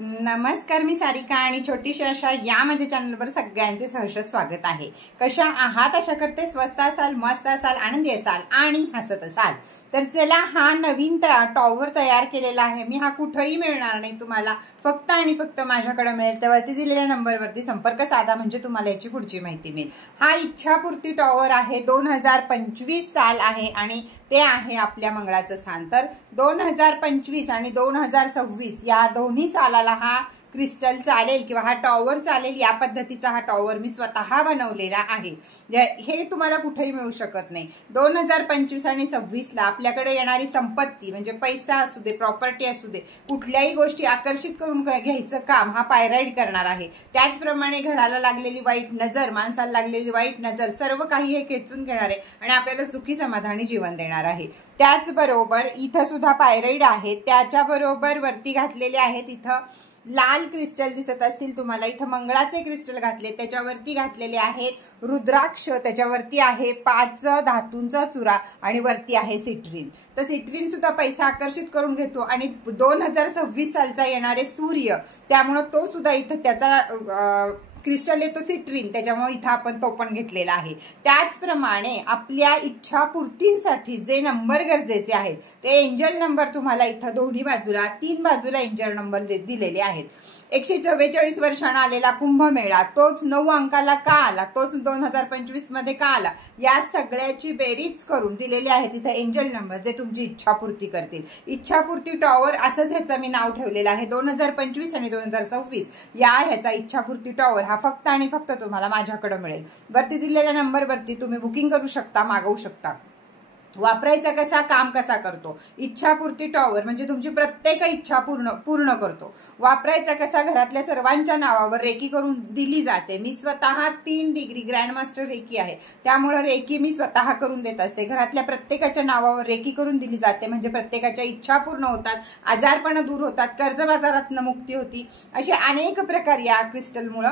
नमस्कार, मी सारिका आणि छोटीशी अशा या माझ्या चॅनलवर सगळ्यांचे सहर्ष स्वागत आहे। कशा आहात? आशा करते स्वस्त असाल, मस्त असाल, आनंदी असाल आणि हसत असाल। तर चला, हा नवीन टॉवर तयार केलेला आहे मी। हा कुठेही मिळणार नाही तुम्हाला, फक्त आणि फक्त माझ्याकडे मिळेल। त्यावरती दिलेल्या नंबरवरती संपर्क साधा म्हणजे तुम्हाला याची पुढची माहिती मिळेल। हा इच्छापूर्ती टॉवर आहे, 2025 साल आहे आणि ते आहे आपल्या मंगळाचं स्थान। तर 2025 आणि 2026 या दोन्ही सालाला हा क्रिस्टल चालेल किंवा हा टॉवर चालेल, या पद्धतीचा हा टॉवर मी स्वतः बनवलेला आहे। हे तुम्हाला कुठेही मिळू शकत नाही। 2025 आणि 26 ला आपल्याकडे येणारी संपत्ती म्हणजे पैसा असू दे, प्रॉपर्टी असू दे, कुठल्याही गोष्टी आकर्षित करून घ्यायचं काम हा पायराईड करणार आहे। त्याचप्रमाणे घराला लागलेली वाईट नजर, माणसाला लागलेली वाईट नजर, सर्व काही हे खेचून घेणार आहे आणि आपल्याला सुखी समाधानी जीवन देणार आहे। त्याचबरोबर इथं सुद्धा पायराईड आहे। त्याच्याबरोबर वरती घातलेले आहेत, इथं लाल क्रिस्टल दिसत असतील तुम्हाला, इथं मंगळाचे क्रिस्टल घातले, त्याच्यावरती घातलेले आहेत रुद्राक्ष, त्याच्यावरती आहे 5 धातूंचा चुरा आणि वरती आहे सिट्रीन। तर सिट्रीन सुद्धा पैसा आकर्षित करून घेतो आणि 2026 सालचा येणारे सूर्य, त्यामुळे तो सुद्धा इथं त्याचा क्रिस्टल येतो सिट्रीन, त्याच्यामुळे इथं आपण तो पण घेतलेला आहे। त्याचप्रमाणे आपल्या इच्छापूर्तीसाठी जे नंबर गरजेचे आहेत ते एंजल नंबर तुम्हाला इथं दोन्ही बाजूला, 3 बाजूला एंजल नंबर दिलेले आहेत। 144 वर्षांना आलेला कुंभमेळा तोच 9 अंकाला का आला, तोच 2025 मध्ये का आला, या सगळ्याची बेरीज करून दिलेली आहे तिथे एंजल नंबर, जे तुमची इच्छापूर्ती करतील। इच्छापूर्ती टॉवर असंच ह्याचं मी नाव ठेवलेलं आहे। 2025 आणि 2026 या ह्याचा इच्छापूर्ती टॉवर हा फक्त आणि फक्त तुम्हाला माझ्याकडे मिळेल। वरती दिलेल्या नंबरवरती तुम्ही बुकिंग करू शकता, मागवू शकता। वापरायचा कसा, काम कसा करतो? इच्छापूर्ती टॉवर म्हणजे तुमची प्रत्येक इच्छा पूर्ण करतो। वापरायचा कसा, घरातल्या सर्वांच्या नावावर रेकी करून दिली जाते। मी स्वतः 3 डिग्री ग्रँड मास्टर रेकी आहे, त्यामुळे रेकी मी स्वतः करून देत असते। घरातल्या प्रत्येकाच्या नावावर रेकी करून दिली जाते म्हणजे प्रत्येकाच्या इच्छा पूर्ण होतात, आजारपण दूर होतात, कर्जबाजारातून मुक्ती होती। असे अनेक प्रकार या क्रिस्टलमुळे,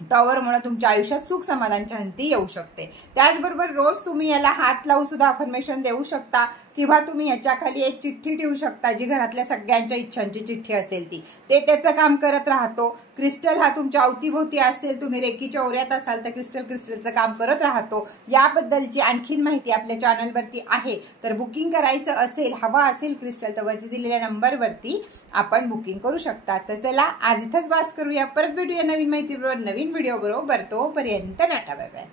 टॉवरमुळे तुमच्या आयुष्यात सुख समाधान शांती येऊ शकते। त्याचबरोबर रोज तुम्ही याला हात लावून सुद्धा अफर्मेशन देऊ शकता किंवा तुम्ही याच्या खाली एक चिठ्ठी ठेवू शकता, जी घरातल्या सगळ्यांच्या इच्छांची चिठ्ठी असेल ते त्याचं काम करत राहतो। क्रिस्टल हा तुमच्या अवतीभोवती असेल, तुम्ही रेकीच्या ओऱ्यात असाल तर क्रिस्टलचं काम करत राहतो। याबद्दलची आणखीन माहिती आपल्या चॅनलवरती आहे, तर बुकिंग करायचं असेल, हवा असेल क्रिस्टल, तर वरती दिलेल्या नंबरवरती आपण बुकिंग करू शकता। तर चला, आज इथंच वास करूया, परत भेटूया नवीन माहिती बरोबर, नवीन व्हिडिओ बरोबर। तोपर्यंत टाटा, बाय बाय।